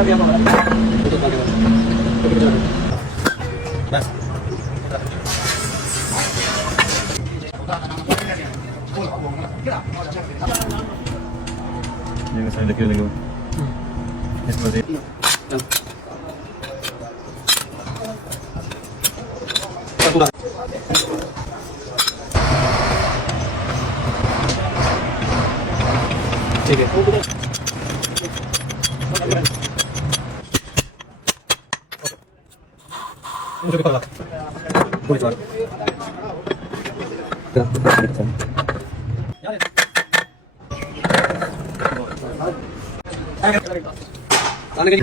Yung sa lagi. Yes, mali. Sige. Ulit pala. Ulit pala. Ano